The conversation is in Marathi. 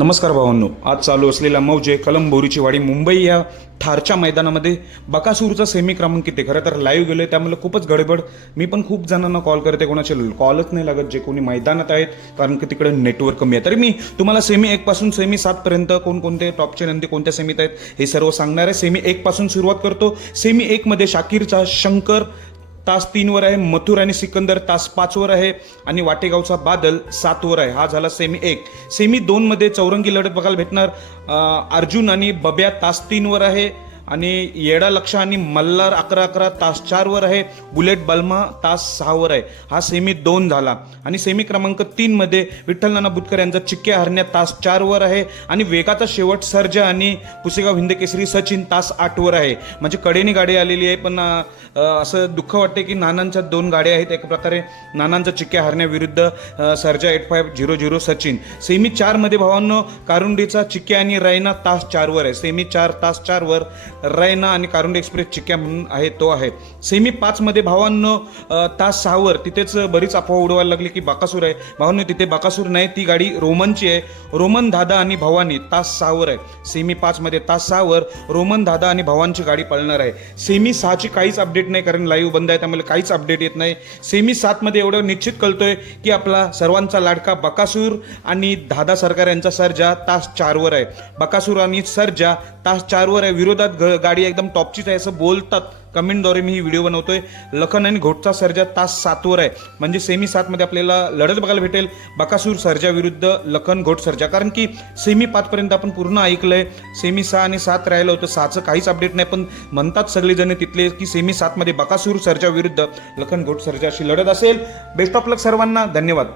नमस्कार भावांनो, आज चालू असलेल्या मौजे कलंबोरीची वाडी मुंबई या ठारच्या मैदानामध्ये बकासूरचा सेमी क्रमांक किती. खरं तर लाईव्ह गेलोय त्यामुळे खूपच गडबड. मी पण खूप जणांना कॉल करते, कोणाचे कॉलच नाही लागत जे कोणी मैदानात आहेत, कारण की तिकडे नेटवर्क कमी आहे. तरी मी तुम्हाला सेमी 1 पासून सेमी 7 पर्यंत कोणकोणते टॉपचे नंदी कोणत्या सेमीत आहेत हे सर्व सांगणार आहे. सेमी 1 पासून सुरुवात करतो. सेमी 1 मध्ये शाकीरचा शंकर तास 3 वर आहे, मथुर आणि सिकंदर तास 5 वर आहे आणि वाटेगावचा बादल 7 वर आहे. हा झाला सेमी 1. सेमी 2 मध्ये चौरंगी लढत बघायला भेटणार. अर्जुन आणि बब्या तास 3 वर आहे आणि येडा लक्ष आणि मल्हार 11-11 तास 4 वर आहे. बुलेट बल्मा तास 6 वर आहे. हा सेमी 2 झाला. आणि सेमी क्रमांक 3 मध्ये विठ्ठल नाना बुतकर यांचा चिक्क्या हरण्या तास 4 वर आहे आणि वेगाचा शेवट सर्जा आणि पुसेगाव हिंदकेसरी सचिन तास 8 वर आहे. म्हणजे कडेनी गाडी आलेली आहे, पण असं दुःख वाटते की नानांच्या 2 गाड्या आहेत. एक प्रकारे नानांचा चिक्क्या हरण्या विरुद्ध सर्जा 8500 सचिन. सेमी 4 मध्ये भावांनो कारुंडीचा चिक्क्या आणि रैना तास 4 वर आहे. सेमी 4 तास 4 वर रैना आणि कारुंडी एक्सप्रेस चिक्क्या म्हणून आहे तो आहे. सेमी 5 मध्ये भावांनो तास 6 वर तिथेच बरीच अफवा उडवायला लागली की बाकासूर आहे. भावांनो तिथे बाकासूर नाही, ती गाडी रोमनची आहे. रोमन दादा आणि भवानी तास 6 वर आहे. सेमी 5 मध्ये तास 6 वर रोमन दादा आणि भवानची गाडी पळणार आहे. सेमी 6 ची काहीच अपडेट नाही, कारण लाईव्ह बंद आहे त्यामुळे काहीच अपडेट येत नाही. सेमी 7 मध्ये एवढं निश्चित कळतोय की आपला सर्वांचा लाडका बकासूर आणि दादा सरकार यांचा सर्जा तास 4 वर आहे. बकासूर आणि सर्जा तास 4 वर आहे. विरोधात गाडी एकदम टॉपचीच आहे असं बोलतात. कमेंटद्वारे मी ही व्हिडिओ बनवतोय. लखन आणि घोटचा सर्जा तास 7 वर आहे. म्हणजे सेमी 7 मध्ये आपल्याला लढत बघायला भेटेल बकासूर सर्जा विरुद्ध लखन घोट सर्जा. कारण की सेमी 5 पर्यंत आपण पूर्ण ऐकलंय. सेमी 6 आणि 7 राहिलं होतं. 6चं काहीच अपडेट नाही, पण म्हणतात सगळेजण तिथले की सेमी 7 मध्ये बकासूर सर्जा विरुद्ध लखन घोट सर्जा अशी लढत असेल. बेस्ट ऑफ लक सर्वांना. धन्यवाद.